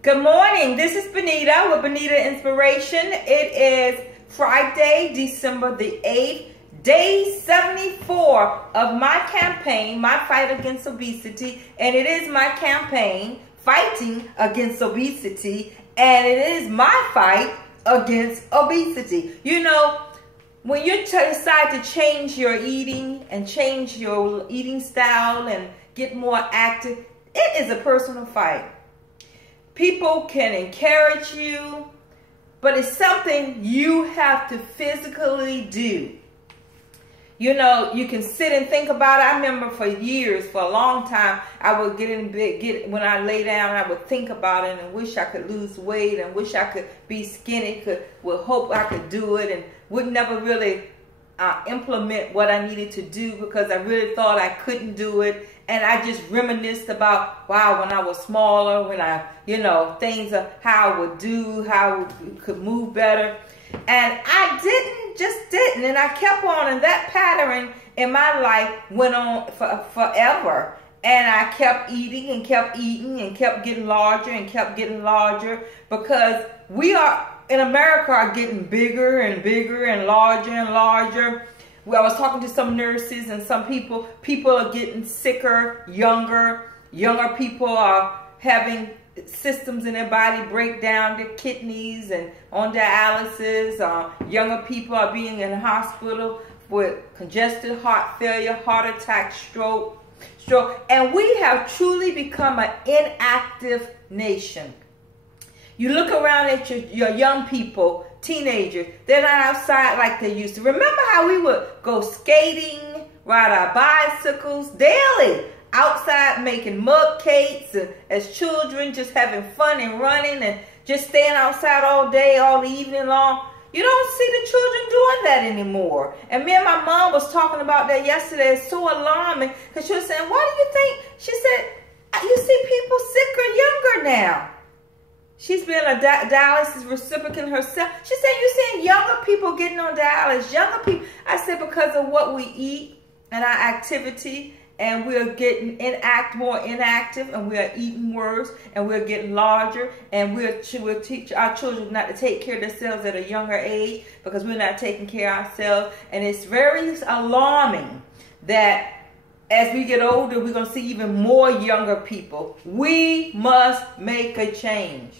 Good morning. This is Benita with Benita Inspiration. It is Friday, December the 8th, day 74 of my campaign, my fight against obesity. And it is my campaign fighting against obesity. And it is my fight against obesity. You know, when you decide to change your eating and change your eating style and get more active, it is a personal fight. People can encourage you, but it's something you have to physically do. You know, you can sit and think about it. I remember for years, for a long time, I would get in bed, when I lay down, I would think about it and wish I could lose weight and wish I could be skinny, would hope I could do it, and would never really implement what I needed to do because I really thought I couldn't do it. And I just reminisced about, wow, when I was smaller, when I, things of how I would do, how I could move better. And I didn't. And I kept on, and that pattern in my life went on forever. And I kept eating and kept eating and kept getting larger and kept getting larger because we are, in America, are getting bigger and bigger and larger and larger. I was talking to some nurses and some people are getting sicker, younger people are having systems in their body break down, their kidneys and on dialysis. Younger people are being in the hospital with congestive heart failure, heart attack, stroke. And we have truly become an inactive nation. You look around at your young people, teenagers, they're not outside like they used to. Remember how we would go skating, ride our bicycles daily, outside making mug cakes, and as children just having fun and running and just staying outside all day, all the evening long. You don't see the children doing that anymore. And me and my mom was talking about that yesterday. It's so alarming because she was saying, why do you think? She said, you see people sicker, younger now. She's been a dialysis recipient herself. She said, you're seeing younger people getting on dialysis, younger people. I said, because of what we eat and our activity, and we're getting more inactive, and we're eating worse, and we're getting larger, and we'll teach our children not to take care of themselves at a younger age because we're not taking care of ourselves. And it's very alarming that as we get older, we're going to see even more younger people. We must make a change.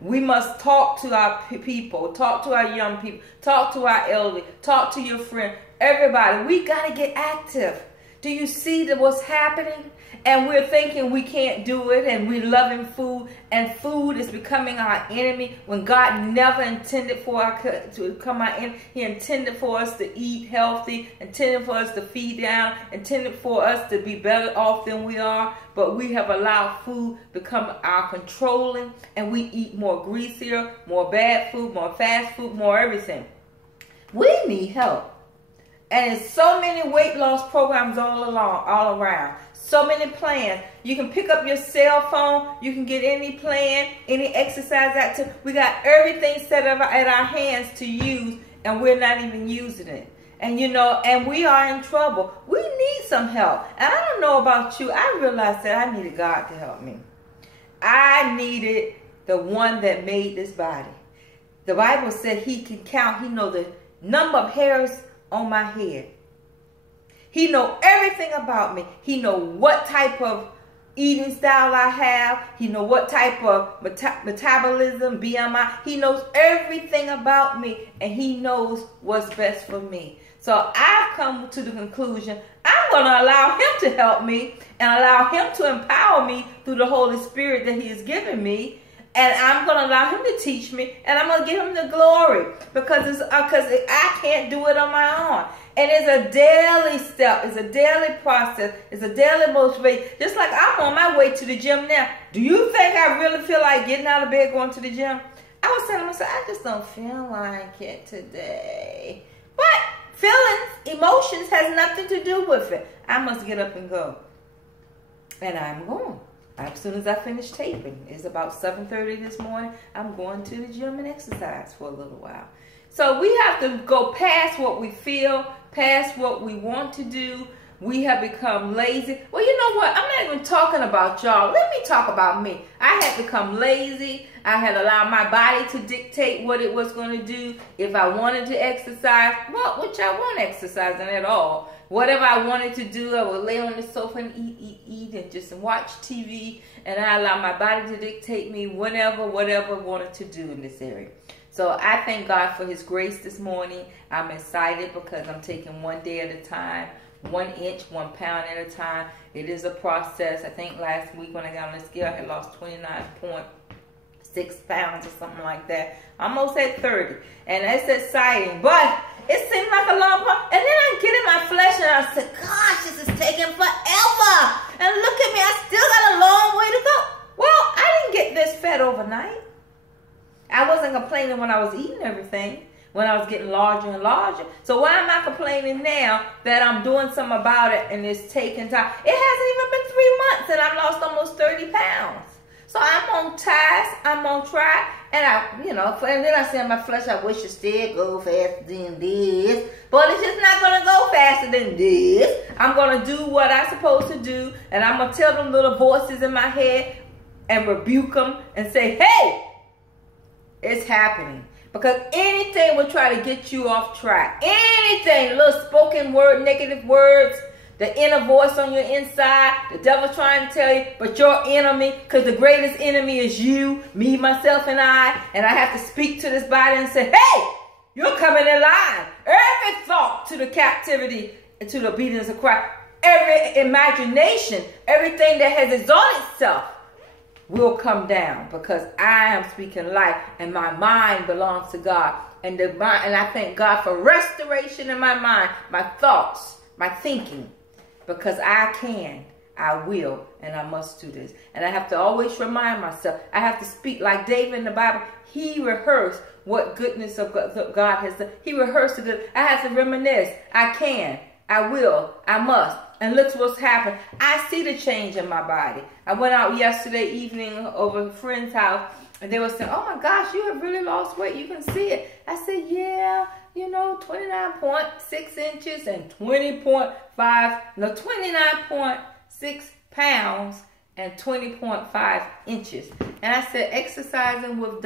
We must talk to our people, talk to our young people, talk to our elderly, talk to your friend, everybody. We got to get active. Do you see what's happening? And we're thinking we can't do it, and we're loving food, and food is becoming our enemy when God never intended for us to become our enemy. He intended for us to eat healthy, intended for us to feed down, intended for us to be better off than we are, but we have allowed food become our controlling, and we eat more greasier, more bad food, more fast food, more everything. We need help. And there's so many weight loss programs all around. So many plans. You can pick up your cell phone. You can get any plan, any exercise activity. We got everything set up at our hands to use, and we're not even using it. And and we are in trouble. We need some help. And I don't know about you. I realized that I needed God to help me. I needed the one that made this body. The Bible said he can count. He knows the number of hairs on my head. He know everything about me. He know what type of eating style I have. He know what type of metabolism, BMI. He knows everything about me, and he knows what's best for me. So I've come to the conclusion I'm going to allow him to help me and allow him to empower me through the Holy Spirit that he has given me. And I'm going to allow him to teach me, and I'm going to give him the glory because I can't do it on my own. And it's a daily step. It's a daily process. It's a daily motivation. Just like I'm on my way to the gym now. Do you think I really feel like getting out of bed going to the gym? I was telling myself, I just don't feel like it today. But feelings, emotions has nothing to do with it. I must get up and go. And I'm going. As soon as I finish taping, it's about 7:30 this morning, I'm going to the gym and exercise for a little while. So we have to go past what we feel, past what we want to do. We have become lazy. Well, you know what? I'm not even talking about y'all. Let me talk about me. I had become lazy. I had allowed my body to dictate what it was going to do. If I wanted to exercise, well, which I won't exercising at all. Whatever I wanted to do, I would lay on the sofa and eat, and just watch TV. And I allow my body to dictate me whatever I wanted to do in this area. So I thank God for his grace this morning. I'm excited because I'm taking one day at a time, 1 inch, 1 pound at a time. It is a process. I think last week when I got on the scale, I had lost 29.6 pounds or something like that. Almost at 30. And it's exciting. But it seemed like a long time. And then I get in my flesh and I said, gosh, this is taking forever. And look at me, I still got a long way to go. Well, I didn't get this fat overnight. I wasn't complaining when I was eating everything, when I was getting larger and larger. So why am I complaining now that I'm doing something about it and it's taking time? It hasn't even been 3 months and I've lost almost 30 pounds. So I'm on task, I'm on track, and and then I say in my flesh, I wish it still go faster than this. But it's just not going to go faster than this. I'm going to do what I'm supposed to do, and I'm going to tell them little voices in my head and rebuke them and say, hey, it's happening. Because anything will try to get you off track. Anything, little spoken word, negative words, the inner voice on your inside, the devil trying to tell you, but your enemy, because the greatest enemy is you, me, myself, and I have to speak to this body and say, hey, you're coming in line. Every thought to the captivity, to the obedience of Christ, every imagination, everything that has exalted itself will come down, because I am speaking life and my mind belongs to God. And I thank God for restoration in my mind, my thoughts, my thinking. Because I will, and I must do this. And I have to always remind myself. I have to speak like David in the Bible. He rehearsed what goodness of God has done. He rehearsed it. I have to reminisce. I can, I will, I must. And look what's happened. I see the change in my body. I went out yesterday evening over a friend's house, and they were saying, oh my gosh, you have really lost weight. You can see it. I said, yeah. 29.6 inches and 29.6 pounds and 20.5 inches. And I said, exercising with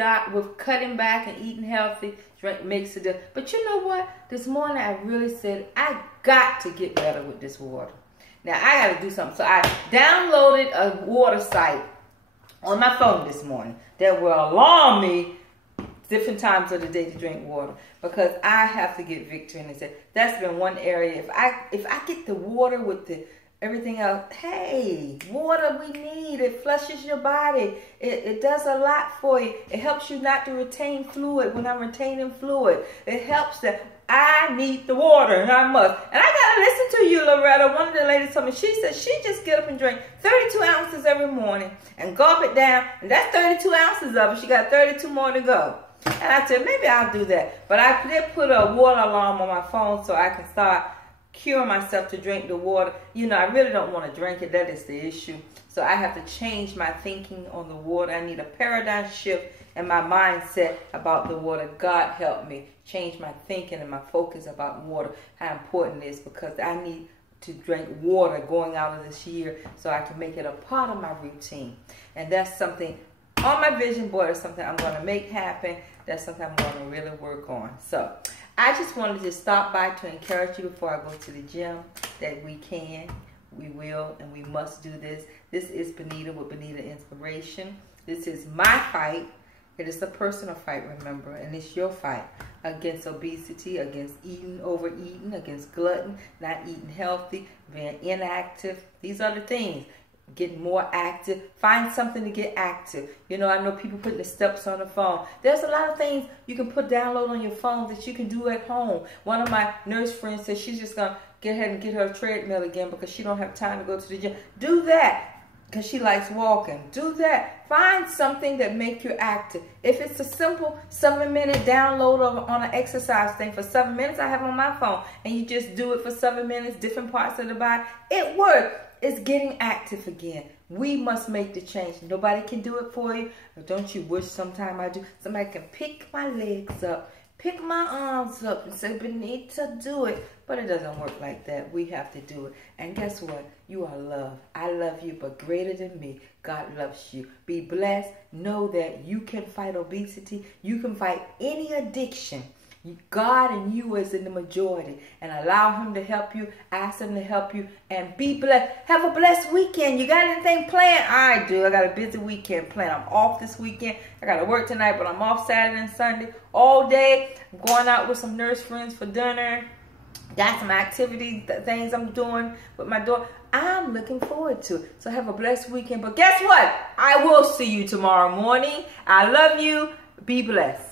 cutting back and eating healthy makes a difference. But you know what? This morning I really said, I got to get better with this water. Now I got to do something. So I downloaded a water site on my phone this morning that will allow me different times of the day to drink water, because I have to get victory in this. That's been one area. If I get the water with everything else, hey, water we need. It flushes your body. It does a lot for you. It helps you not to retain fluid when I'm retaining fluid. It helps that I need the water, and I must. And I got to listen to you, Loretta. One of the ladies told me, she said she just get up and drink 32 ounces every morning and gulp it down. And that's 32 ounces of it. She got 32 more to go. And I said, maybe I'll do that. But I did put a water alarm on my phone so I can start curing myself to drink the water. I really don't want to drink it. That is the issue. So I have to change my thinking on the water. I need a paradigm shift in my mindset about the water. God help me change my thinking and my focus about water, how important it is, because I need to drink water going out of this year so I can make it a part of my routine. And that's something on my vision board, is something I'm going to make happen. That's something I'm going to really work on. So I just wanted to stop by to encourage you before I go to the gym that we can, we will, and we must do this. This is Benita with Benita Inspiration. This is my fight. It is a personal fight, remember, and it's your fight against obesity, against overeating, against glutton, not eating healthy, being inactive. These are the things. Get more active. Find something to get active. I know people putting the steps on the phone. There's a lot of things you can download on your phone that you can do at home. One of my nurse friends said she's just going to get ahead and get her a treadmill again because she don't have time to go to the gym. Do that because she likes walking. Do that. Find something that make you active. If it's a simple 7-minute download on an exercise thing for 7 minutes, I have on my phone, and you just do it for 7 minutes, different parts of the body, it works. It's getting active again. We must make the change. Nobody can do it for you. Don't you wish sometime I do? Somebody can pick my legs up pick my arms up and say, Benita, do it. But it doesn't work like that. We have to do it. And guess what? You are loved. I love you, but greater than me, God loves you. Be blessed. Know that you can fight obesity. You can fight any addiction. God and you is in the majority. And allow him to help you. Ask him to help you. And be blessed. Have a blessed weekend. You got anything planned? I do. I got a busy weekend planned. I'm off this weekend. I got to work tonight, but I'm off Saturday and Sunday all day. I'm going out with some nurse friends for dinner. Got some activities, things I'm doing with my daughter. I'm looking forward to it. So have a blessed weekend. But guess what? I will see you tomorrow morning. I love you. Be blessed.